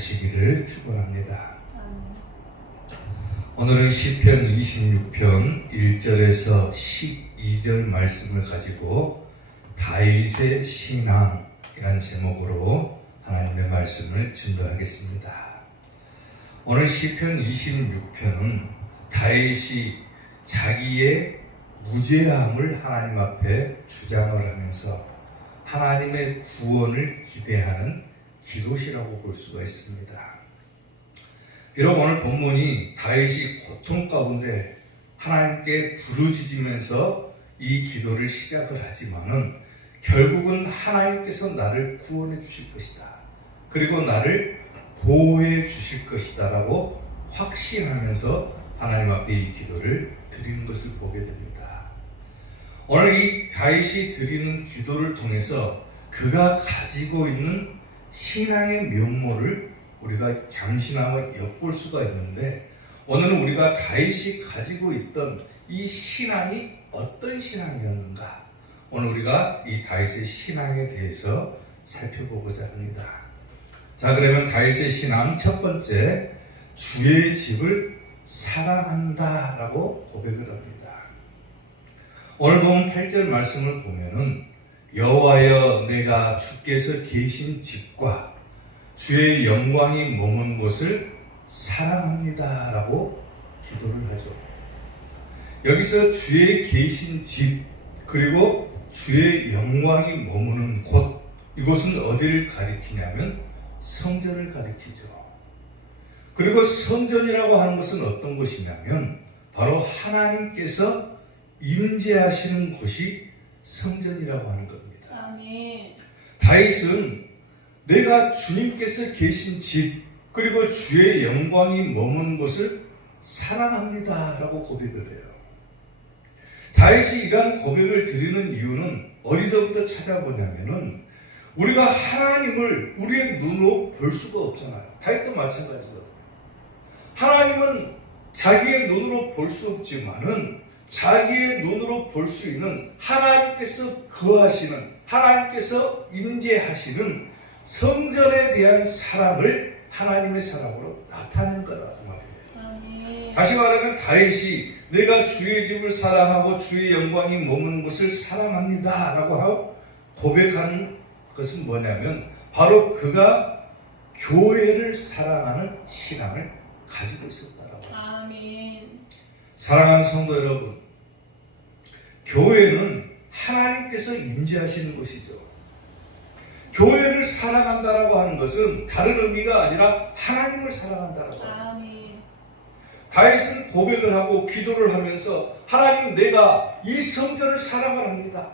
하시기를 축원합니다. 오늘은 시편 26편 1절에서 12절 말씀을 가지고 다윗의 신앙이란 제목으로 하나님의 말씀을 증거하겠습니다. 오늘 시편 26편은 다윗이 자기의 무죄함을 하나님 앞에 주장을 하면서 하나님의 구원을 기대하는 기도시라고 볼 수가 있습니다. 비록 오늘 본문이 다윗이 고통 가운데 하나님께 부르짖으면서 이 기도를 시작을 하지만은 결국은 하나님께서 나를 구원해 주실 것이다. 그리고 나를 보호해 주실 것이다 라고 확신하면서 하나님 앞에 이 기도를 드리는 것을 보게 됩니다. 오늘 이 다윗이 드리는 기도를 통해서 그가 가지고 있는 신앙의 면모를 우리가 잠시나마 엿볼 수가 있는데, 오늘은 우리가 다윗이 가지고 있던 이 신앙이 어떤 신앙이었는가, 오늘 우리가 이 다윗의 신앙에 대해서 살펴보고자 합니다. 자, 그러면 다윗의 신앙 첫 번째, 주의 집을 사랑한다 라고 고백을 합니다. 오늘 본 8절 말씀을 보면은 여호와여 내가 주께서 계신 집과 주의 영광이 머문 곳을 사랑합니다 라고 기도를 하죠. 여기서 주의 계신 집 그리고 주의 영광이 머무는 곳, 이곳은 어디를 가리키냐면 성전을 가리키죠. 그리고 성전이라고 하는 것은 어떤 것이냐면 바로 하나님께서 임재하시는 곳이 성전이라고 하는 겁니다. 아멘. 다윗은 내가 주님께서 계신 집 그리고 주의 영광이 머무는 곳을 사랑합니다 라고 고백을 해요. 다윗이 이러한 고백을 드리는 이유는 어디서부터 찾아보냐면은 우리가 하나님을 우리의 눈으로 볼 수가 없잖아요. 다윗도 마찬가지거든요. 하나님은 자기의 눈으로 볼 수 없지만은 자기의 눈으로 볼 수 있는 하나님께서 거하시는, 하나님께서 임재하시는 성전에 대한 사랑을 하나님의 사랑으로 나타낸 거라고 말이에요. 다시 말하면 다윗이 내가 주의 집을 사랑하고 주의 영광이 머무는 것을 사랑합니다 라고 하고 고백하는 것은 뭐냐면 바로 그가 교회를 사랑하는 신앙을 가지고 있었다라고. 아멘. 사랑하는 성도 여러분, 교회는 하나님께서 임재하시는 곳이죠. 교회를 사랑한다라고 하는 것은 다른 의미가 아니라 하나님을 사랑한다라고 합니다. 아멘. 다윗은 고백을 하고 기도를 하면서 하나님, 내가 이 성전을 사랑을 합니다.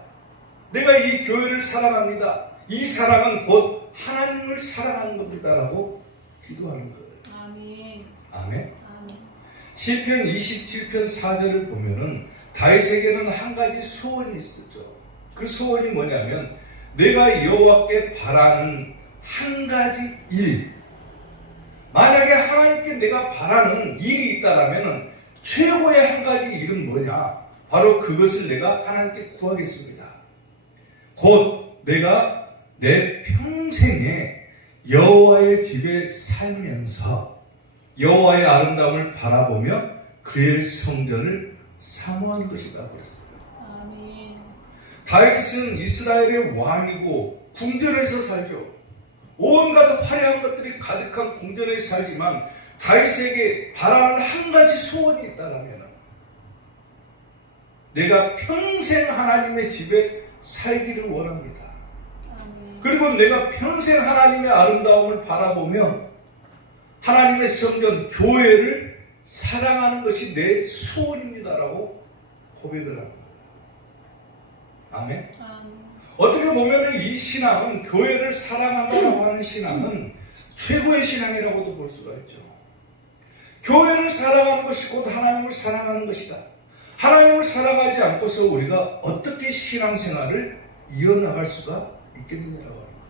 내가 이 교회를 사랑합니다. 이 사랑은 곧 하나님을 사랑하는 겁니다라고 기도하는 거예요. 아멘. 아멘. 아멘. 시편 27편 4절을 보면은 다윗에게는 한 가지 소원이 있었죠. 그 소원이 뭐냐면 내가 여호와께 바라는 한 가지 일, 만약에 하나님께 내가 바라는 일이 있다라면 최고의 한 가지 일은 뭐냐? 바로 그것을 내가 하나님께 구하겠습니다. 곧 내가 내 평생에 여호와의 집에 살면서 여호와의 아름다움을 바라보며 그의 성전을 사모하는 것이다 그랬어요. 아멘. 다윗은 이스라엘의 왕이고 궁전에서 살죠. 온갖 화려한 것들이 가득한 궁전에 살지만 다윗에게 바라는 한 가지 소원이 있다라면 내가 평생 하나님의 집에 살기를 원합니다. 아멘. 그리고 내가 평생 하나님의 아름다움을 바라보며 하나님의 성전, 교회를 사랑하는 것이 내 소원입니다라고 고백을 합니다. 아멘. 아멘. 어떻게 보면 이 신앙은, 교회를 사랑한다고 하는 신앙은 최고의 신앙이라고도 볼 수가 있죠. 교회를 사랑하는 것이 곧 하나님을 사랑하는 것이다. 하나님을 사랑하지 않고서 우리가 어떻게 신앙생활을 이어나갈 수가 있겠느냐라고 하는 거죠.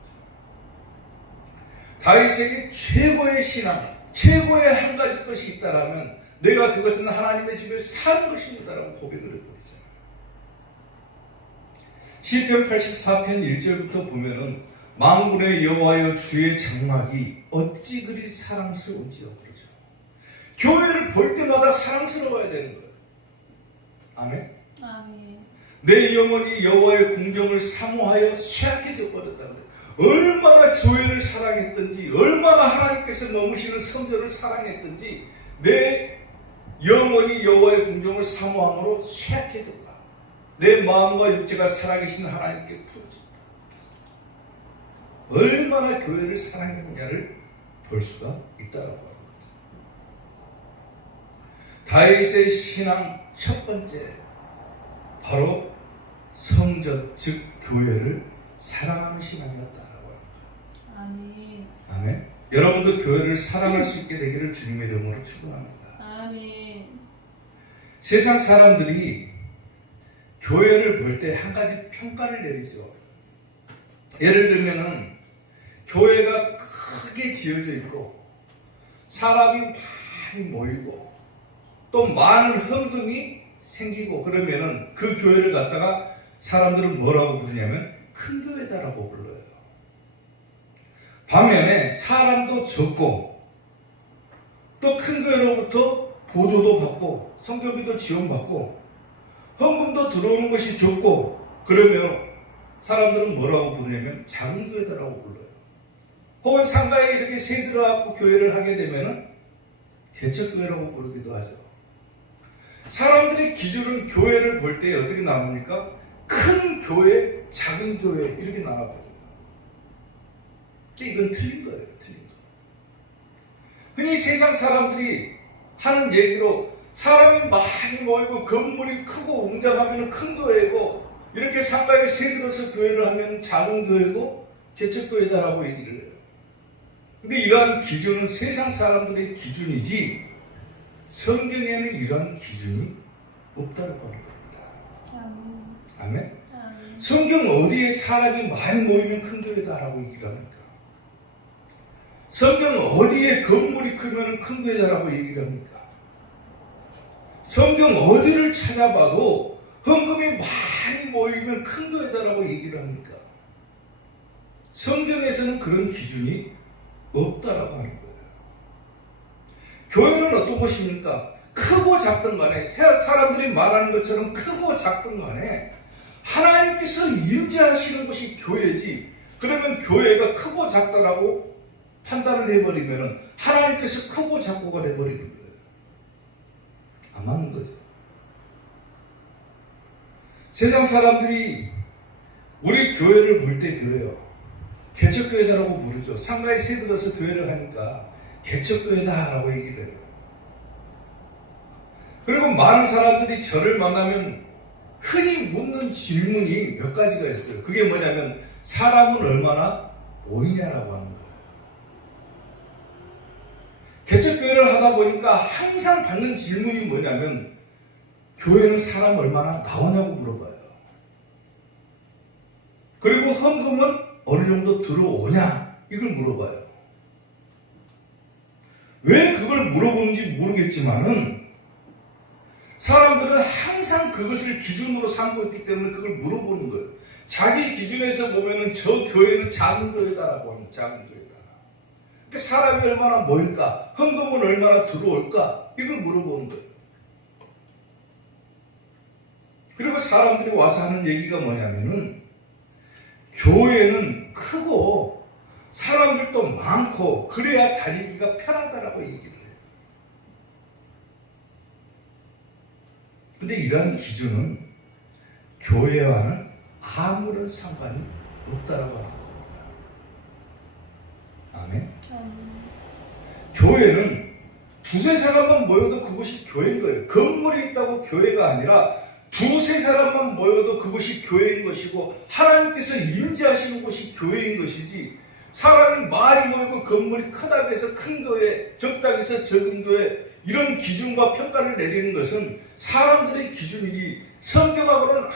다윗에게 최고의 신앙, 최고의 한 가지 것이 있다라면 내가 그것은 하나님의 집에 사는 것입니다라고 고백을 해버리잖아요. 시편 84편 1절부터 보면은 만군의 여호와여 주의 장막이 어찌 그리 사랑스러운지요. 그러죠. 교회를 볼 때마다 사랑스러워야 되는 거예요. 아멘. 아멘. 내 영혼이 여호와의 궁정을 사모하여 쇠약해져 버렸다 그래요. 얼마나 교회를 사랑했든지, 얼마나 하나님께서 넘으시는 성전을 사랑했든지 내 영혼이 여호와의 궁정을 사모함으로 쇠약해졌다. 내 마음과 육체가 살아계신 하나님께 풀어졌다. 얼마나 교회를 사랑했느냐를 볼 수가 있다라고 합니다. 다윗의 신앙 첫 번째, 바로 성전, 즉 교회를 사랑하는 신앙이었다라고 합니다. 아멘. 아멘. 여러분도 교회를 사랑할 수 있게 되기를 주님의 이름으로 축원합니다. 아멘. 세상 사람들이 교회를 볼 때 한 가지 평가를 내리죠. 예를 들면은 교회가 크게 지어져 있고 사람이 많이 모이고 또 많은 헌금이 생기고 그러면은 그 교회를 갖다가 사람들은 뭐라고 부르냐면 큰 교회다라고 불러요. 반면에 사람도 적고 또 큰 교회로부터 보조도 받고 성교비도 지원받고 헌금도 들어오는 것이 적고 그러면 사람들은 뭐라고 부르냐면 작은 교회다라고 불러요. 혹은 상가에 이렇게 세 들어가고 교회를 하게 되면은 개척교회라고 부르기도 하죠. 사람들의 기준은 교회를 볼 때 어떻게 나옵니까? 큰 교회, 작은 교회 이렇게 나와버려요. 이건 틀린 거예요. 틀린 거. 흔히 세상 사람들이 하는 얘기로 사람이 많이 모이고 건물이 크고 웅장하면 큰 교회고 이렇게 상가에 세 들어서 교회를 하면 작은 교회고 개척교회다라고 얘기를 해요. 근데 이러한 기준은 세상 사람들의 기준이지 성경에는 이런 기준이 없다고 하는 겁니다. 아멘. 아멘. 성경 어디에 사람이 많이 모이면 큰 교회다라고 얘기를 합니까? 성경 어디에 건물이 크면 큰 교회다라고 얘기를 합니까? 성경 어디를 찾아봐도 헌금이 많이 모이면 큰 교회다라고 얘기를 합니까? 성경에서는 그런 기준이 없다라고 하는 거예요. 교회는 어떤 곳입니까? 크고 작든 간에 사람들이 말하는 것처럼 크고 작든 간에 하나님께서 임재하시는 것이 교회지. 그러면 교회가 크고 작다라고 판단을 해버리면 하나님께서 크고 작고가 돼버리는 거예요. 안 맞는 거죠. 세상 사람들이 우리 교회를 볼 때 그래요. 개척교회다라고 부르죠. 상가에 세 들어서 교회를 하니까 개척교회다라고 얘기를 해요. 그리고 많은 사람들이 저를 만나면 흔히 묻는 질문이 몇 가지가 있어요. 그게 뭐냐면 사람은 얼마나 모이냐라고 하는 거예요. 개척교회를 하다 보니까 항상 받는 질문이 뭐냐면 교회는 사람 얼마나 나오냐고 물어봐요. 그리고 헌금은 어느 정도 들어오냐 이걸 물어봐요. 왜 그걸 물어보는지 모르겠지만은 사람들은 항상 그것을 기준으로 삼고 있기 때문에 그걸 물어보는 거예요. 자기 기준에서 보면은 저 교회는 작은 교회다라고 하는 작은 교회다. 그러니까 사람이 얼마나 모일까? 헌금은 얼마나 들어올까? 이걸 물어보는 거예요. 그리고 사람들이 와서 하는 얘기가 뭐냐면은 교회는 크고 사람들도 많고 그래야 다니기가 편하다라고 얘기를 해요. 근데 이러한 기준은 교회와는 아무런 상관이 없다라고 하는 겁니다. 아멘. 교회는 두세 사람만 모여도 그것이 교회인 거예요. 건물이 있다고 교회가 아니라 두세 사람만 모여도 그것이 교회인 것이고 하나님께서 임재하시는 곳이 교회인 것이지 사람이 많이 모이고 건물이 크다고 해서 큰 교회, 적다고 해서 적은 교회 이런 기준과 평가를 내리는 것은 사람들의 기준이지 성경하고는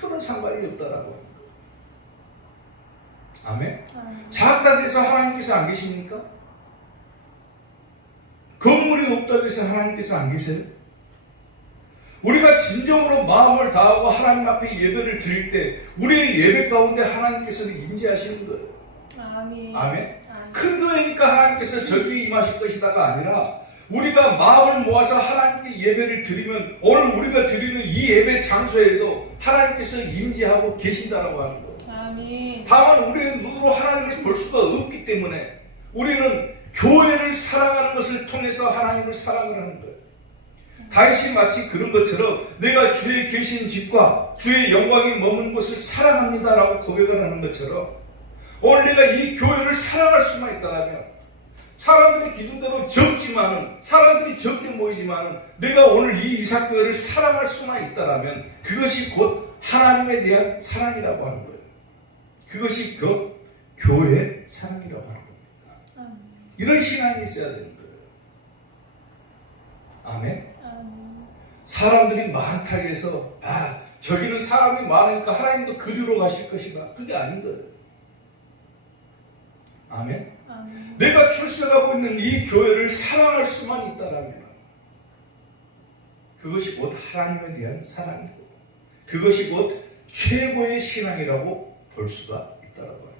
아무런 상관이 없다라고 합니다. 아멘. 작다고 해서 하나님께서 안 계십니까? 건물이 없다고 해서 하나님께서 안 계세요? 우리가 진정으로 마음을 다하고 하나님 앞에 예배를 드릴 때 우리의 예배 가운데 하나님께서는 임재하시는 거예요. 아멘. 아멘. 큰 교회니까 하나님께서 저기 임하실 것이다가 아니라 우리가 마음을 모아서 하나님께 예배를 드리면 오늘 우리가 드리는 이 예배 장소에도 하나님께서 임재하고 계신다라고 하는 거예요. 아멘. 다만 우리는 눈으로 하나님을 볼 수가 없기 때문에 우리는 교회를 사랑하는 것을 통해서 하나님을 사랑을 하는 거예요. 다윗이 마치 그런 것처럼 내가 주의 계신 집과 주의 영광이 머문 곳을 사랑합니다라고 고백을 하는 것처럼 오늘 내가 이 교회를 사랑할 수만 있다면 사람들이 기준대로 적지만은 사람들이 적게 모이지만은 내가 오늘 이 이삭교회를 사랑할 수만 있다면 그것이 곧 하나님에 대한 사랑이라고 하는 거예요. 그것이 곧 교회의 사랑이라고 하는 겁니다. 이런 신앙이 있어야 되는 거예요. 아멘. 사람들이 많다고 해서 저기는 사람이 많으니까 하나님도 그리로 가실 것이다. 그게 아닌 거예요. 아멘. 내가 출석하고 있는 이 교회를 사랑할 수만 있다면 그것이 곧 하나님에 대한 사랑이고 그것이 곧 최고의 신앙이라고 볼 수가 있다라고 합니다.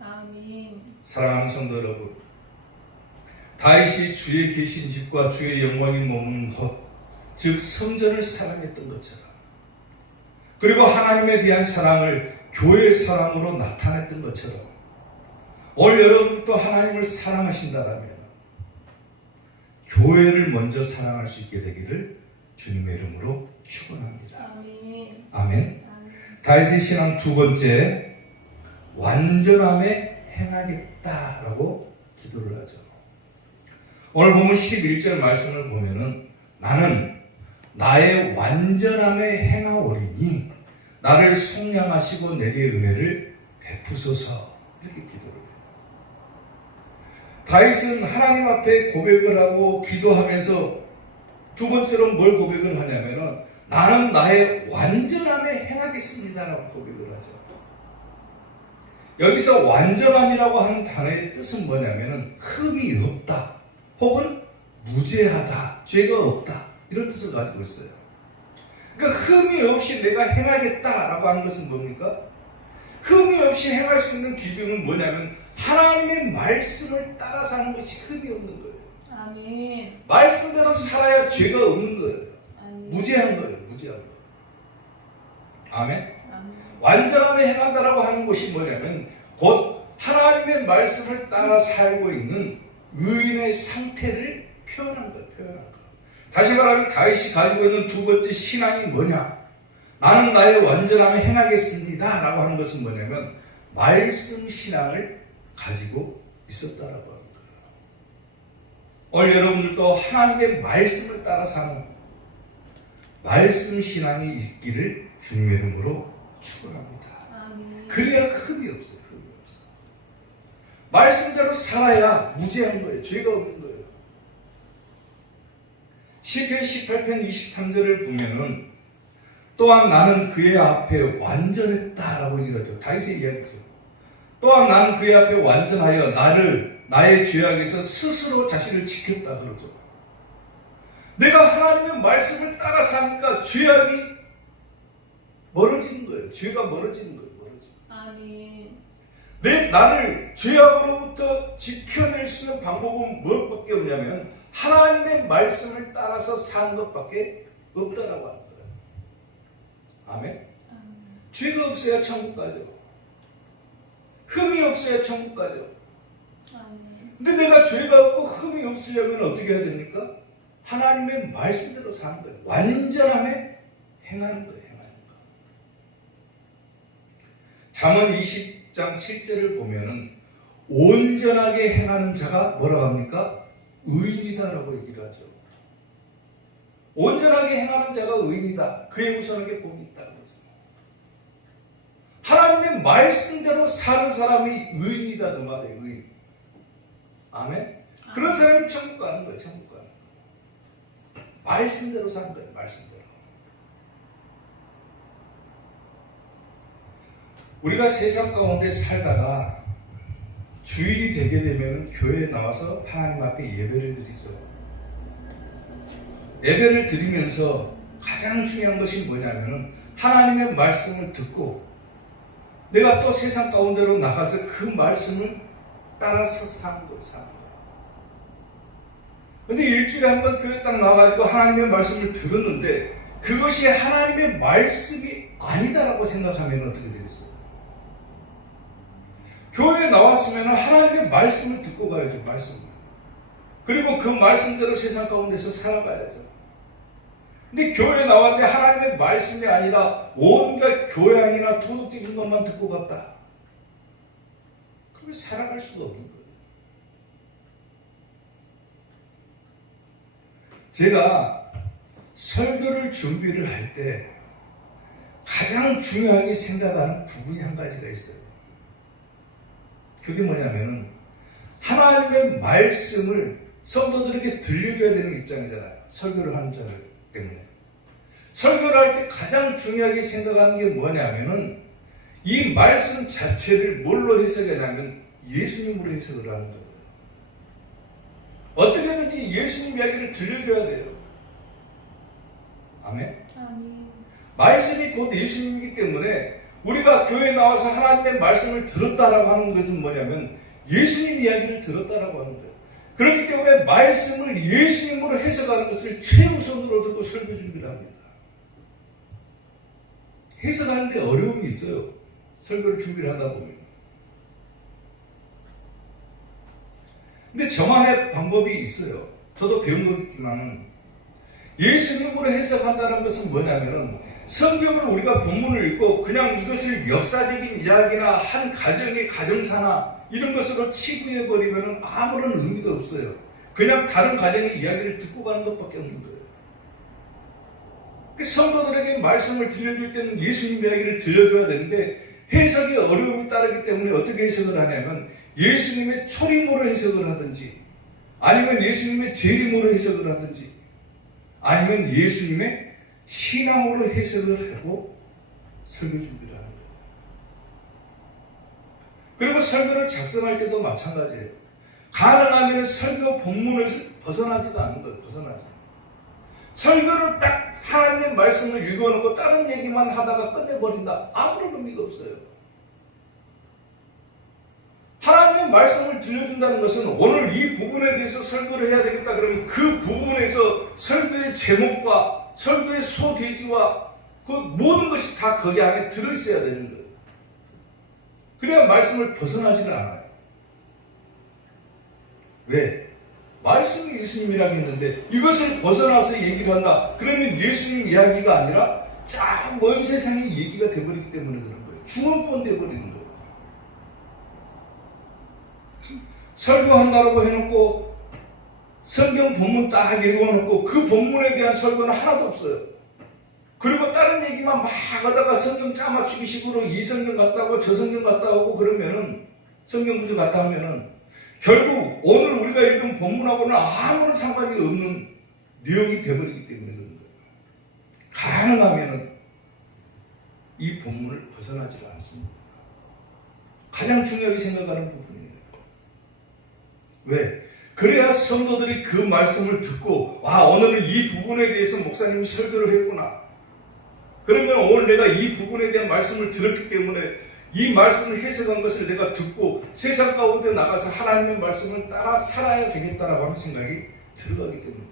아멘. 사랑하는 성도 여러분, 다윗이 주의 계신 집과 주의 영광이 머무는 곳, 즉 성전을 사랑했던 것처럼 그리고 하나님에 대한 사랑을 교회의 사랑으로 나타냈던 것처럼 오늘 여러분도 하나님을 사랑하신다면 교회를 먼저 사랑할 수 있게 되기를 주님의 이름으로 축원합니다. 아멘. 아멘. 다윗의 신앙 두 번째, 완전함에 행하겠다라고 기도를 하죠. 오늘 보면 11절 말씀을 보면은 나는 나의 완전함에 행하오리니 나를 속량하시고 내게 은혜를 베푸소서 이렇게 기도를 해요. 다윗은 하나님 앞에 고백을 하고 기도하면서 두 번째로 뭘 고백을 하냐면은 나는 나의 완전함에 행하겠습니다라고 고백을 하죠. 여기서 완전함이라고 하는 단어의 뜻은 뭐냐면은 흠이 없다 혹은 무죄하다, 죄가 없다 이런 뜻을 가지고 있어요. 그러니까 흠이 없이 내가 행하겠다라고 하는 것은 뭡니까? 흠이 없이 행할 수 있는 기준은 뭐냐면 하나님의 말씀을 따라 사는 것이 흠이 없는 거예요. 아멘. 말씀대로 살아야 죄가 없는 거예요. 아멘. 무죄한 거예요. 무죄한 거. 아멘. 아멘. 완전함에 행한다라고 하는 것이 뭐냐면 곧 하나님의 말씀을 따라 살고 있는 의인의 상태를 표현한 거예요. 표현한 거. 다시 말하면 다윗이 가지고 있는 두 번째 신앙이 뭐냐? 나는 나의 완전함에 행하겠습니다 라고 하는 것은 뭐냐면 말씀 신앙을 가지고 있었다라고 합니다. 오늘 여러분들도 하나님의 말씀을 따라 사는 말씀 신앙이 있기를 주님의 이름으로 축원합니다. 아멘. 그래야 흠이 없어요. 흠이 없어. 말씀대로 살아야 무죄한 거예요. 죄가 없는 거예요. 시편 18편 23절을 보면은 또한 나는 그의 앞에 완전했다라고 얘기하죠. 다윗의 이야기죠. 또한 나는 그의 앞에 완전하여 나의 죄악에서 스스로 자신을 지켰다 그러죠. 내가 하나님의 말씀을 따라 사니까 죄악이 멀어지는 거예요. 죄가 멀어지는 거예요. 아멘. 나를 죄악으로부터 지켜낼 수 있는 방법은 무엇밖에 없냐면 하나님의 말씀을 따라서 사는 것밖에 없다라고 하는 거예요. 아멘. 죄가 없어야 천국 가죠. 흠이 없어야 천국 가죠. 아멘. 근데 내가 죄가 없고 흠이 없으려면 어떻게 해야 됩니까? 하나님의 말씀대로 사는 거예요. 완전함에 행하는 거예요. 행하는 거. 잠언 20장 7절을 보면은 온전하게 행하는 자가 뭐라고 합니까? 의인이다라고 얘기를 하죠. 온전하게 행하는 자가 의인이다. 그의 후손에게 복이 있다. 하나님의 말씀대로 사는 사람이 의인이다 그 말이에요. 의인. 아멘. 그런 사람이 천국 가는 거예요. 천국 가는 거예요. 말씀대로 사는 거예요. 말씀대로. 우리가 세상 가운데 살다가 주일이 되게 되면 교회에 나와서 하나님 앞에 예배를 드리죠. 예배를 드리면서 가장 중요한 것이 뭐냐면 하나님의 말씀을 듣고 내가 또 세상 가운데로 나가서 그 말씀을 따라서 사는 거예요. 근데 일주일에 한 번 교회 딱 나가지고 하나님의 말씀을 들었는데 그것이 하나님의 말씀이 아니다라고 생각하면 어떻게 되겠어요? 교회에 나왔으면 하나님의 말씀을 듣고 가야죠. 말씀을. 그리고 그 말씀대로 세상 가운데서 살아가야죠. 근데 교회에 나왔는데 하나님의 말씀이 아니라 온갖 교양이나 도덕적인 것만 듣고 갔다. 그걸 살아갈 수가 없는 거예요. 제가 설교를 준비를 할 때 가장 중요하게 생각하는 부분이 한 가지가 있어요. 그게 뭐냐면은 하나님의 말씀을 성도들에게 들려줘야 되는 입장이잖아요. 설교를 하는 자 때문에. 설교를 할 때 가장 중요하게 생각하는 게 뭐냐면은 이 말씀 자체를 뭘로 해석하냐면 예수님으로 해석을 하는 거예요. 어떻게든지 예수님 이야기를 들려줘야 돼요. 아멘. 아멘. 말씀이 곧 예수님이기 때문에 우리가 교회에 나와서 하나님의 말씀을 들었다라고 하는 것은 뭐냐면 예수님 이야기를 들었다라고 하는 거예요. 그렇기 때문에 말씀을 예수님으로 해석하는 것을 최우선으로 두고 설교 준비를 합니다. 해석하는데 어려움이 있어요. 설교를 준비를 하다 보면. 근데 저만의 방법이 있어요. 저도 배운 거 있지만은 예수님으로 해석한다는 것은 뭐냐면은 성경을 우리가 본문을 읽고 그냥 이것을 역사적인 이야기나 한 가정의 가정사나 이런 것으로 치부해버리면 아무런 의미가 없어요. 그냥 다른 가정의 이야기를 듣고 가는 것밖에 없는 거예요. 성도들에게 말씀을 들려줄 때는 예수님 이야기를 들려줘야 되는데 해석에 어려움이 따르기 때문에 어떻게 해석을 하냐면 예수님의 초림으로 해석을 하든지 아니면 예수님의 재림으로 해석을 하든지 아니면 예수님의 신앙으로 해석을 하고 설교 준비를 하는 거예요. 그리고 설교를 작성할 때도 마찬가지예요. 가능하면 설교 본문을 벗어나지도 않는 거예요. 벗어나지. 설교를 딱 하나님의 말씀을 읽어놓고 다른 얘기만 하다가 끝내버린다. 아무런 의미가 없어요. 하나님의 말씀을 들려준다는 것은 오늘 이 부분에 대해서 설교를 해야 되겠다 그러면 그 부분에서 설교의 제목과 설교의 소돼지와 그 모든 것이 다 거기 안에 들어있어야 되는 거예요. 그래야 말씀을 벗어나지는 않아요. 왜? 말씀이 예수님이라고 했는데 이것을 벗어나서 얘기를 한다. 그러면 예수님 이야기가 아니라 쫙 먼 세상의 얘기가 되어버리기 때문에 그런 거예요. 중원권 되어버리는 거예요. 설교한다라고 해놓고 성경 본문 딱 읽어놓고 그 본문에 대한 설교는 하나도 없어요. 그리고 다른 얘기만 막 하다가 성경 짜맞추기 식으로 이 성경 갔다 오고 저 성경 갔다 오고 그러면은 성경 구조 갔다 하면은 결국 오늘 우리가 읽은 본문하고는 아무런 상관이 없는 내용이 되어버리기 때문에 그런 거예요. 가능하면은 이 본문을 벗어나지 않습니다. 가장 중요하게 생각하는 부분이에요. 왜? 그래야 성도들이 그 말씀을 듣고 오늘은 이 부분에 대해서 목사님이 설교를 했구나. 그러면 오늘 내가 이 부분에 대한 말씀을 들었기 때문에 이 말씀을 해석한 것을 내가 듣고 세상 가운데 나가서 하나님의 말씀을 따라 살아야 되겠다라고 하는 생각이 들어가기 때문에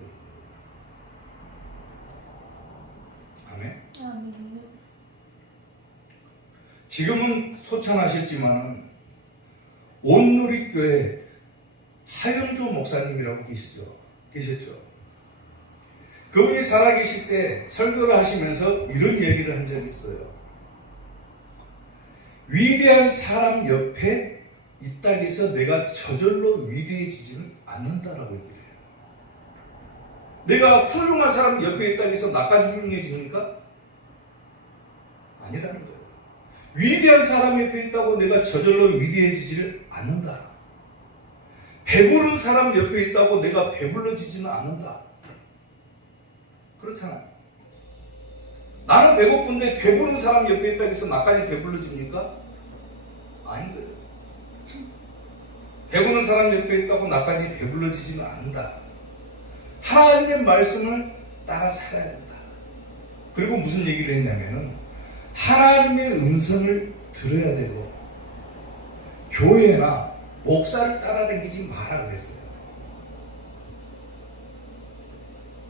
아멘. 아멘. 지금은 소천하셨지만은 온누리교회 하영조 목사님이라고 계셨죠. 그분이 살아계실 때 설교를 하시면서 이런 얘기를 한 적이 있어요. 위대한 사람 옆에 있다고 해서 내가 저절로 위대해지지는 않는다라고 얘기를 해요. 내가 훌륭한 사람 옆에 있다고 해서 나까지 훌륭해집니까? 아니라는 거예요. 위대한 사람 옆에 있다고 내가 저절로 위대해지지를 않는다. 배부른 사람 옆에 있다고 내가 배불러지지는 않는다. 그렇잖아요. 나는 배고픈데 배부른 사람 옆에 있다고 해서 나까지 배불러집니까? 아닌 거예요. 배부른 사람 옆에 있다고 나까지 배불러지지는 않는다. 하나님의 말씀을 따라 살아야 된다. 그리고 무슨 얘기를 했냐면은 하나님의 음성을 들어야 되고 교회나 목사를 따라다니지 마라 그랬어요.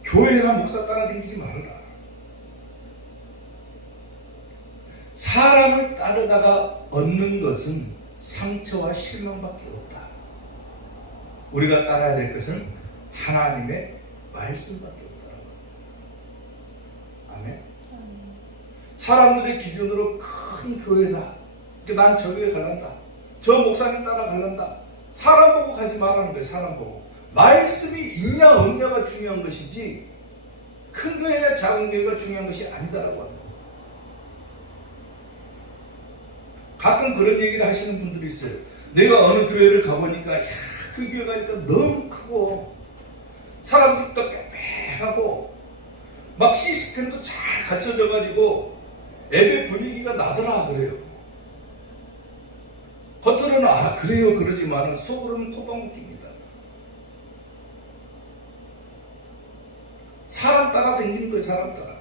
교회나 목사 따라다니지 말아라. 사람을 따르다가 얻는 것은 상처와 실망밖에 없다. 우리가 따라야 될 것은 하나님의 말씀밖에 없다라고 합니다. 아멘. 사람들의 기준으로 큰 교회다. 난 저 교회 갈란다. 저 목사님 따라 갈란다. 사람 보고 가지 말라는 거예요. 사람 보고. 말씀이 있냐 없냐가 중요한 것이지 큰 교회나 작은 교회가 중요한 것이 아니다라고 합니다. 가끔 그런 얘기를 하시는 분들이 있어요. 내가 어느 교회를 가보니까 그 교회가 일단 너무 크고 사람들도 빽빽하고 막 시스템도 잘 갖춰져 가지고 예배 분위기가 나더라 그래요. 겉으로는 그래요 그러지만 속으로는 코방 웃깁니다. 사람 따라 다니는 거예요. 사람 따라.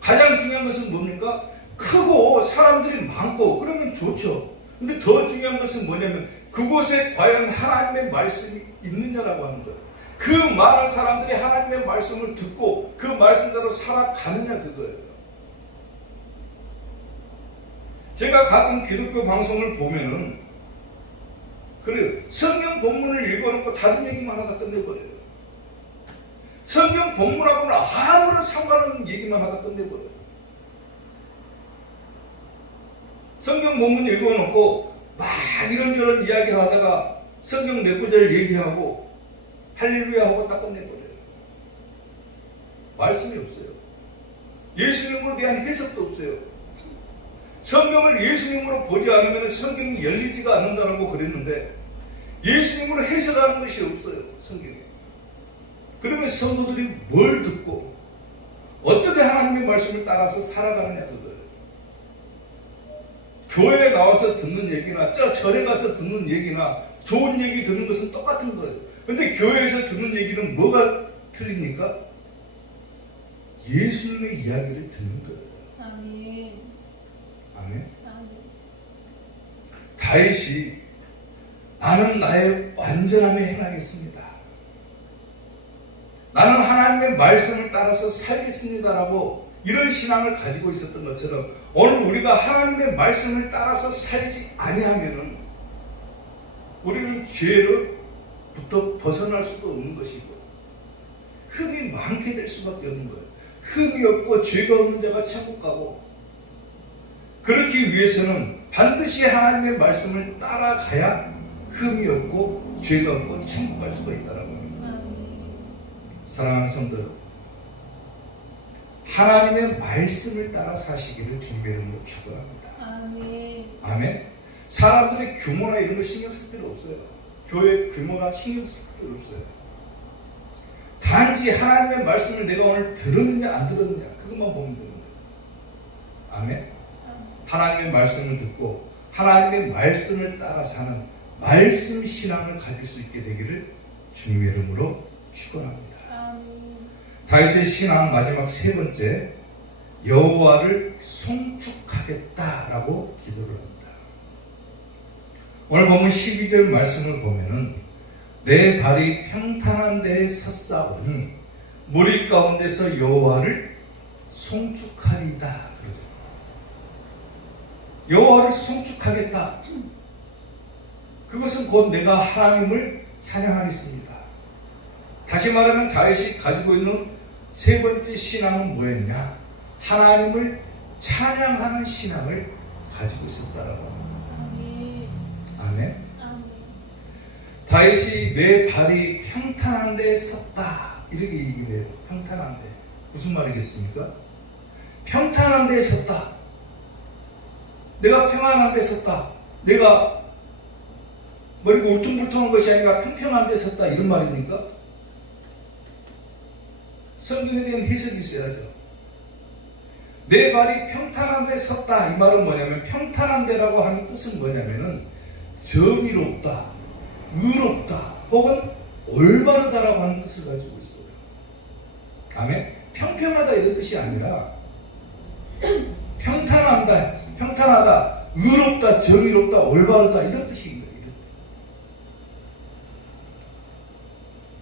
가장 중요한 것은 뭡니까? 크고 사람들이 많고 그러면 좋죠. 근데 더 중요한 것은 뭐냐면 그곳에 과연 하나님의 말씀이 있느냐라고 하는 거예요. 그 많은 사람들이 하나님의 말씀을 듣고 그 말씀대로 살아가느냐 그거예요. 제가 가끔 기독교 방송을 보면은 그래요. 성경 본문을 읽어놓고 다른 얘기만 하다 끝내버려요. 성경 본문하고는 아무런 상관없는 얘기만 하다 끝내버려요. 성경 본문 읽어놓고 막 이런저런 이야기 하다가 성경 몇 구절 얘기하고 할렐루야 하고 딱 끝내버려요. 말씀이 없어요. 예수님으로 대한 해석도 없어요. 성경을 예수님으로 보지 않으면 성경이 열리지가 않는다고 그랬는데 예수님으로 해석하는 것이 없어요. 성경에. 그러면 성도들이 뭘 듣고 어떻게 하나님의 말씀을 따라서 살아가느냐 그거예요. 교회에 나와서 듣는 얘기나 저 절에 가서 듣는 얘기나 좋은 얘기 듣는 것은 똑같은 거예요. 그런데 교회에서 듣는 얘기는 뭐가 틀립니까? 예수님의 이야기를 듣는 거예요. 아멘. 아멘. 아멘. 다윗이 나는 나의 완전함에 행하겠습니다. 나는 하나님의 말씀을 따라서 살겠습니다라고 이런 신앙을 가지고 있었던 것처럼 오늘 우리가 하나님의 말씀을 따라서 살지 아니하면은 우리는 죄로부터 벗어날 수도 없는 것이고 흠이 많게 될 수밖에 없는 거예요. 흠이 없고 죄가 없는 자가 천국 가고 그렇기 위해서는 반드시 하나님의 말씀을 따라가야 흠이 없고 죄가 없고 천국 갈 수가 있다라고 합니다. 사랑하는 성도 여러분, 하나님의 말씀을 따라 사시기를 주님의 이름으로 축원합니다. 아멘. 아멘. 사람들의 규모나 이런 거 신경 쓸 필요 없어요. 교회 규모나 신경 쓸 필요 없어요. 단지 하나님의 말씀을 내가 오늘 들었느냐 안 들었느냐 그것만 보면 되는 거예요. 아멘. 하나님의 말씀을 듣고 하나님의 말씀을 따라 사는 말씀 신앙을 가질 수 있게 되기를 주님의 이름으로 축원합니다. 다윗의 신앙 마지막 세 번째, 여호와를 송축하겠다라고 기도를 합니다. 오늘 보면 12절 말씀을 보면은 내 발이 평탄한 데에 섰사오니 무리 가운데서 여호와를 송축하리다 그러죠. 여호와를 송축하겠다. 그것은 곧 내가 하나님을 찬양하겠습니다. 다시 말하면 다윗이 가지고 있는 세 번째 신앙은 뭐였냐? 하나님을 찬양하는 신앙을 가지고 있었다라고 합니다. 아멘. 다윗이 내 발이 평탄한 데에 섰다 이렇게 얘기를 해요. 평탄한 데. 무슨 말이겠습니까? 평탄한 데에 섰다. 내가 평안한 데 섰다. 내가 머리가 울퉁불퉁한 것이 아니라 평평한 데 섰다 이런 말입니까? 성경에 대한 해석이 있어야죠. 내 발이 평탄한 데 섰다 이 말은 뭐냐면 평탄한 데라고 하는 뜻은 뭐냐면은 정의롭다, 의롭다 혹은 올바르다라고 하는 뜻을 가지고 있어요. 아멘. 평평하다 이런 뜻이 아니라 평탄하다, 평탄하다, 의롭다, 정의롭다, 올바르다 이런 뜻인 거예요.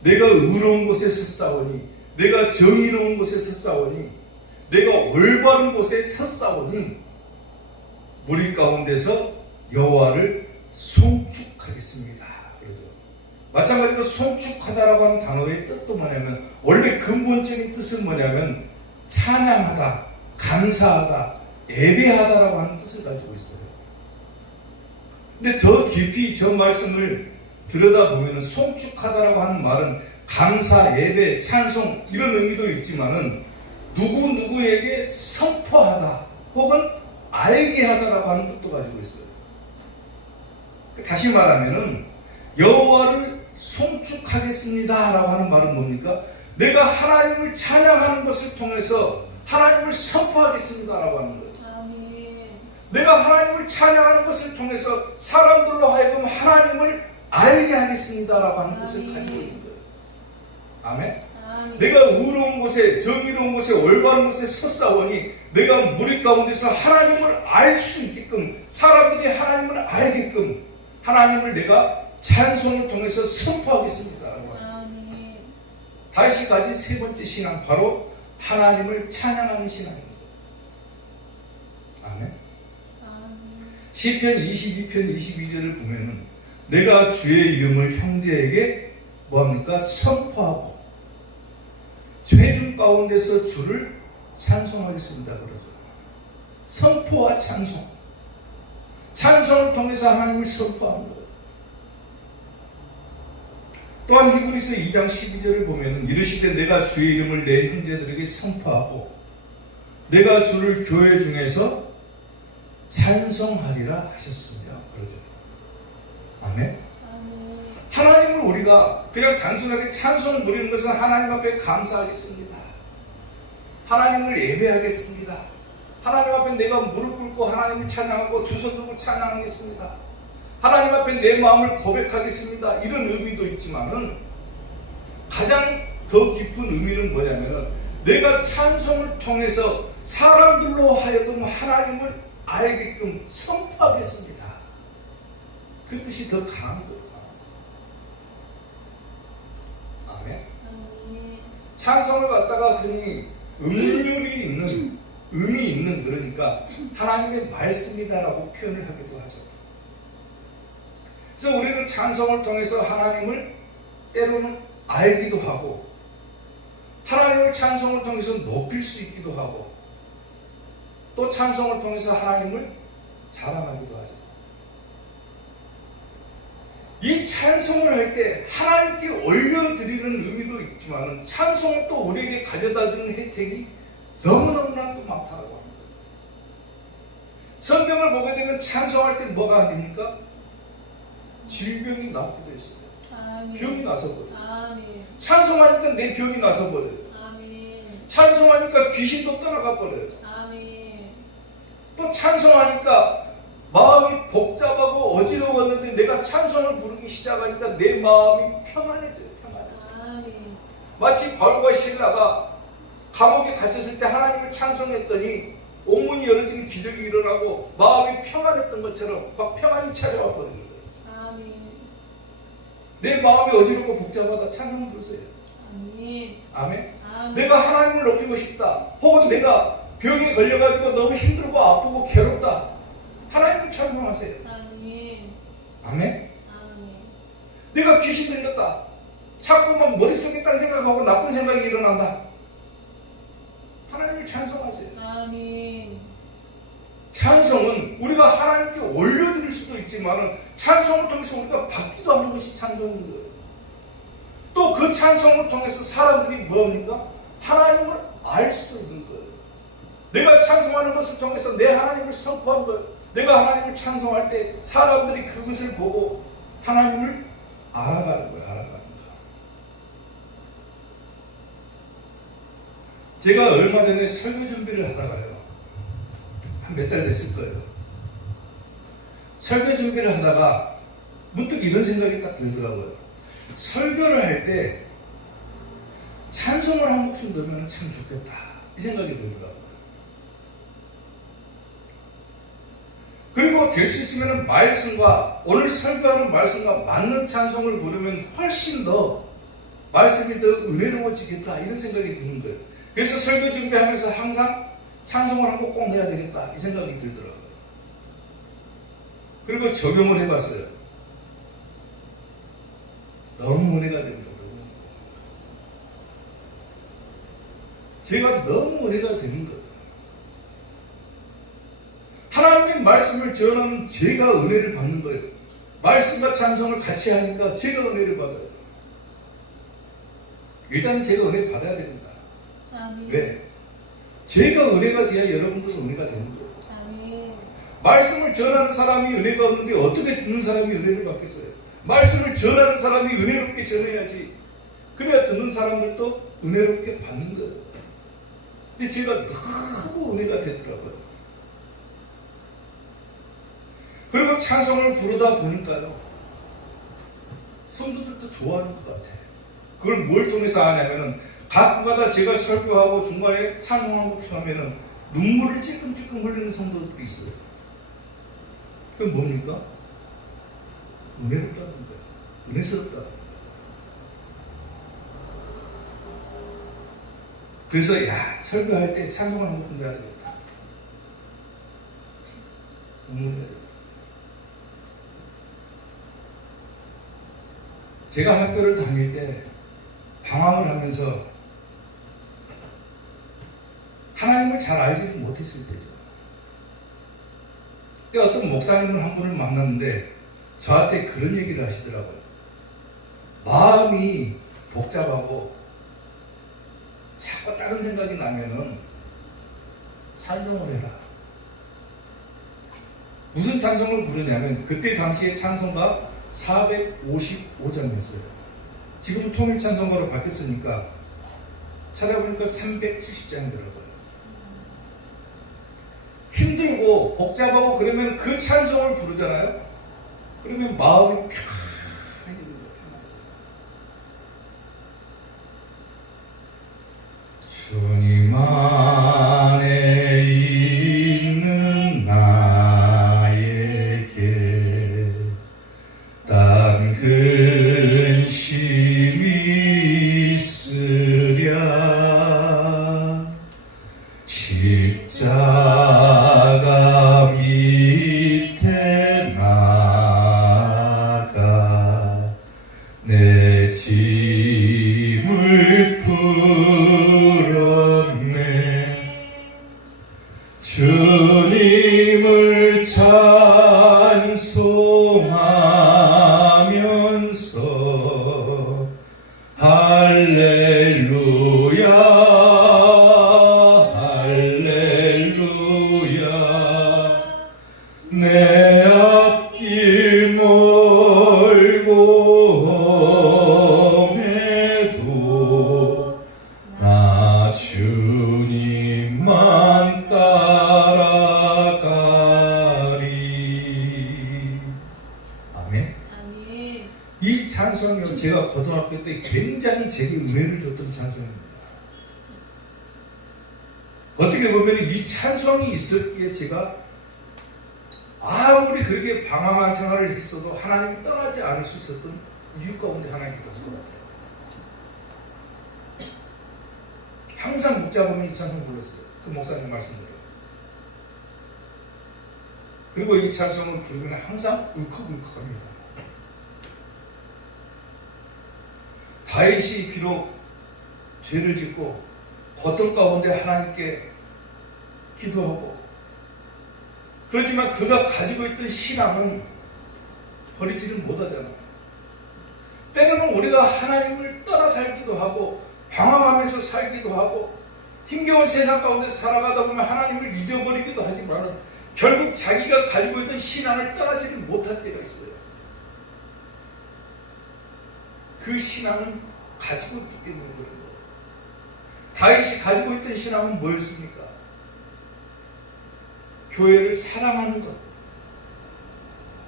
내가 의로운 곳에서 싸우니, 내가 정의로운 곳에서 싸우니, 내가 올바른 곳에 섰사오니 무리 가운데서 여호와를 송축하겠습니다. 그러죠. 마찬가지로 송축하다라고 하는 단어의 뜻도 뭐냐면, 원래 근본적인 뜻은 뭐냐면 찬양하다, 감사하다, 예배하다라고 하는 뜻을 가지고 있어요. 근데 더 깊이 저 말씀을 들여다보면 송축하다라고 하는 말은 감사, 예배, 찬송 이런 의미도 있지만은 누구누구에게 선포하다 혹은 알게 하다라고 하는 뜻도 가지고 있어요. 다시 말하면은 여호와를 송축하겠습니다 라고 하는 말은 뭡니까? 내가 하나님을 찬양하는 것을 통해서 하나님을 선포하겠습니다 라고 하는 거예요. 아멘. 내가 하나님을 찬양하는 것을 통해서 사람들로 하여금 하나님을 알게 하겠습니다 라고 하는 뜻을 가지고 있는 거예요. 아멘. 내가 의로운 곳에, 정의로운 곳에, 올바른 곳에 섰사오니 내가 무리 가운데서 하나님을 알 수 있게끔, 사람들이 하나님을 알게끔 하나님을 내가 찬송을 통해서 선포하겠습니다 라고 합니다. 다윗이 가진 세 번째 신앙, 바로 하나님을 찬양하는 신앙입니다. 아멘. 시편 22편 22절을 보면은 내가 주의 이름을 형제에게 뭐합니까? 선포하고 회중 가운데서 주를 찬송하겠습니다. 그러죠. 선포와 찬송. 찬송을 통해서 하나님을 선포하는 거예요. 또한 히브리서 2장 12절을 보면 이르시되 내가 주의 이름을 내 형제들에게 선포하고 내가 주를 교회 중에서 찬송하리라 하셨으며 그러죠. 아멘. 하나님을 우리가 그냥 단순하게 찬송을 부리는 것은 하나님 앞에 감사하겠습니다. 하나님을 예배하겠습니다. 하나님 앞에 내가 무릎 꿇고 하나님을 찬양하고 두 손 들고 찬양하겠습니다. 하나님 앞에 내 마음을 고백하겠습니다. 이런 의미도 있지만은 가장 더 깊은 의미는 뭐냐면은 내가 찬송을 통해서 사람들로 하여금 하나님을 알게끔 선포하겠습니다. 그 뜻이 더 강한 거예요. 아멘. 찬송을 갖다가 흔히 음률이 있는, 의미 있는, 그러니까 하나님의 말씀이다라고 표현을 하기도 하죠. 그래서 우리는 찬송을 통해서 하나님을 때로는 알기도 하고 하나님을 찬송을 통해서 높일 수 있기도 하고 또 찬송을 통해서 하나님을 자랑하기도 하죠. 이 찬송을 할 때 하나님께 올려드리는 의미도 있지만 찬송은 또 우리에게 가져다주는 혜택이 너무너무나 또 많다고 합니다. 성경을 보게 되면 찬송할 때 뭐가 안 됩니까? 질병이 낫기도 했어요. 아멘. 병이 나서 버려요. 아멘. 찬송하니까 내 병이 나서 버려요. 아멘. 찬송하니까 귀신도 떠나가 버려요. 아멘. 또 찬송하니까 마음이 복잡하고 어지러웠는데 내가 찬송을 부르기 시작하니까 내 마음이 평안해져요. 아멘. 마치 바울과 실라가 감옥에 갇혔을 때 하나님을 찬송했더니 옥문이 열어지는 기적이 일어나고 마음이 평안했던 것처럼 막 평안이 찾아와 버린 거예요. 아멘. 내 마음이 어지럽고 복잡하다 찬송을 부르세요. 아멘. 아멘. 아멘. 내가 하나님을 높이고 싶다. 혹은 내가 병에 걸려가지고 너무 힘들고 아프고 괴롭다. 하나님을 찬송하세요. 아멘. 아멘. 아멘. 내가 귀신 들렸다. 자꾸만 머릿속에 딴 생각하고 나쁜 생각이 일어난다. 하나님을 찬송하세요. 아멘. 찬송은 우리가 하나님께 올려드릴 수도 있지만 찬송을 통해서 우리가 받기도 하는 것이 찬송인 거예요. 또 그 찬송을 통해서 사람들이 뭡니까? 하나님을 알 수도 있는 거예요. 내가 찬송하는 것을 통해서 내 하나님을 선포한 거예요. 내가 하나님을 찬송할 때 사람들이 그것을 보고 하나님을 알아가는 거예요. 알아가는 거예요. 제가 얼마 전에 설교 준비를 하다가요. 한 몇 달 됐을 거예요. 설교 준비를 하다가 문득 이런 생각이 딱 들더라고요. 설교를 할 때 찬송을 한 목숨 넣으면 참 좋겠다. 이 생각이 들더라고요. 될 수 있으면 말씀과 오늘 설교하는 말씀과 맞는 찬송을 부르면 훨씬 더 말씀이 더 은혜로워지겠다 이런 생각이 드는 거예요. 그래서 설교 준비하면서 항상 찬송을 한 곡 꼭 내야 되겠다 이 생각이 들더라고요. 그리고 적용을 해봤어요. 너무 은혜가 됩니다. 제가 너무 은혜가 되는 거예요. 하나님의 말씀을 전하는 제가 은혜를 받는 거예요. 말씀과 찬송을 같이 하니까 제가 은혜를 받아요. 일단 제가 은혜 받아야 됩니다. 아멘. 왜? 제가 은혜가 돼야 여러분들도 은혜가 되는 거예요. 아멘. 말씀을 전하는 사람이 은혜가 없는데 어떻게 듣는 사람이 은혜를 받겠어요? 말씀을 전하는 사람이 은혜롭게 전해야지. 그래야 듣는 사람들도 은혜롭게 받는 거예요. 근데 제가 너무 은혜가 되더라고요. 그리고 찬송을 부르다 보니까요, 성도들도 좋아하는 것 같아요. 그걸 뭘 통해서 아냐면은 가끔가다 제가 설교하고 중간에 찬송하고 하면은 눈물을 찔끔찔끔 흘리는 성도들이 있어요. 그게 뭡니까? 은혜롭다는 거예요. 은혜스럽다는 거예요. 그래서 야, 설교할 때 찬송을 한번 불러야 되겠다. 눈물이 나요. 제가 학교를 다닐 때 방황을 하면서 하나님을 잘 알지는 못했을 때죠. 그때 어떤 목사님을 한 분을 만났는데 저한테 그런 얘기를 하시더라고요. 마음이 복잡하고 자꾸 다른 생각이 나면은 찬송을 해라. 무슨 찬송을 부르냐면 그때 당시에 찬송가 455장이었어요. 지금은 통일 찬송가로 바뀌었으니까 찾아보니까 370장이더라고요. 힘들고 복잡하고 그러면 그 찬송을 부르잖아요. 그러면 마음이 편해지는 거예요. 주님 안에 있는 나에게 딴 근심이 있으랴 십자가 밑에 나가 내 짐을 풀었네 주님을 찬송하면서 할렐루야 할렐루야 내 앞길 멀고 험해도 나 주님만 따라가리. 아멘. 아멘. 이 찬송은 제가 고등학교 때 굉장히 제게 은혜를 줬던 찬송입니다. 어떻게 보면 이 찬송이 있었기에 제가 아무리 그렇게 방황한 생활을 했어도 하나님이 떠나지 않을 수 있었던 이유 가운데 하나이기도 한 것 같아요. 항상 묵 잡으면 이 찬송 불렀어요. 그 목사님 말씀대로. 그리고 이 찬송을 부르면 항상 울컥울컥합니다. 다윗이 비록 죄를 짓고 고통 가운데 하나님께 기도하고 그렇지만 그가 가지고 있던 신앙은 버리지를 못하잖아요. 때로는 우리가 하나님을 떠나 살기도 하고 방황하면서 살기도 하고 힘겨운 세상 가운데 살아가다 보면 하나님을 잊어버리기도 하지만 결국 자기가 가지고 있는 신앙을 떠나지를 못할 때가 있어요. 그 신앙은 가지고 있기 때문에 그런 거예요. 다윗이 가지고 있던 신앙은 뭐였습니까? 교회를 사랑하는 것,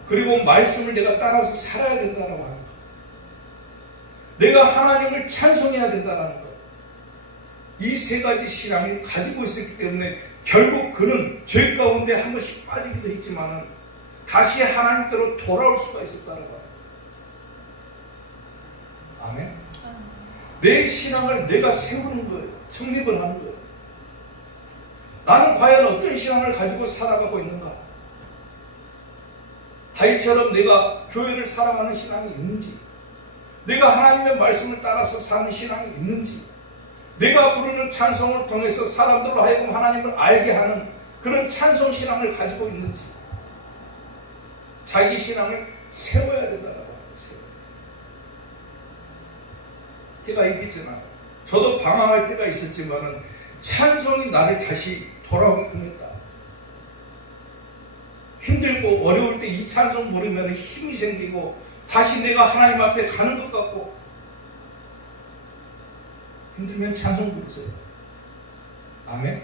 그리고 말씀을 내가 따라서 살아야 된다고 하는 것, 내가 하나님을 찬송해야 된다는 것, 이 세 가지 신앙을 가지고 있었기 때문에 결국 그는 죄 가운데 한 번씩 빠지기도 했지만 다시 하나님께로 돌아올 수가 있었다는 거예요. 아멘. 내 신앙을 내가 세우는 거예요. 정립을 하는 거예요. 나는 과연 어떤 신앙을 가지고 살아가고 있는가? 다윗처럼 내가 교회를 사랑하는 신앙이 있는지, 내가 하나님의 말씀을 따라서 사는 신앙이 있는지, 내가 부르는 찬송을 통해서 사람들로 하여금 하나님을 알게 하는 그런 찬송 신앙을 가지고 있는지, 자기 신앙을 세워야 된다는 거예요. 제가 얘기했잖아요. 저도 방황할 때가 있었지만은 찬송이 나를 다시 돌아오게끔 했다. 힘들고 어려울 때 이 찬송 부르면 힘이 생기고 다시 내가 하나님 앞에 가는 것 같고, 힘들면 찬송 부르세요. 아멘.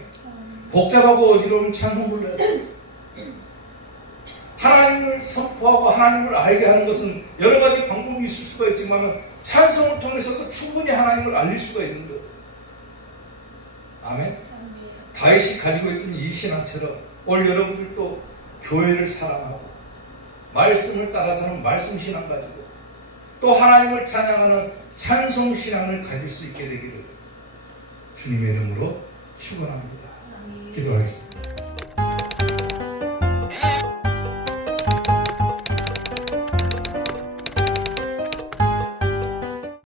복잡하고 어지러우면 찬송 불러야 돼요. 하나님을 선포하고 하나님을 알게 하는 것은 여러 가지 방법이 있을 수가 있지만 찬송을 통해서도 충분히 하나님을 알릴 수가 있는 거예요. 아멘. 다윗이 가지고 있던 이 신앙처럼 오늘 여러분들도 교회를 사랑하고 말씀을 따라서는 말씀 신앙 가지고 또 하나님을 찬양하는 찬송 신앙을 가질 수 있게 되기를 주님의 이름으로 축원합니다. 기도하겠습니다.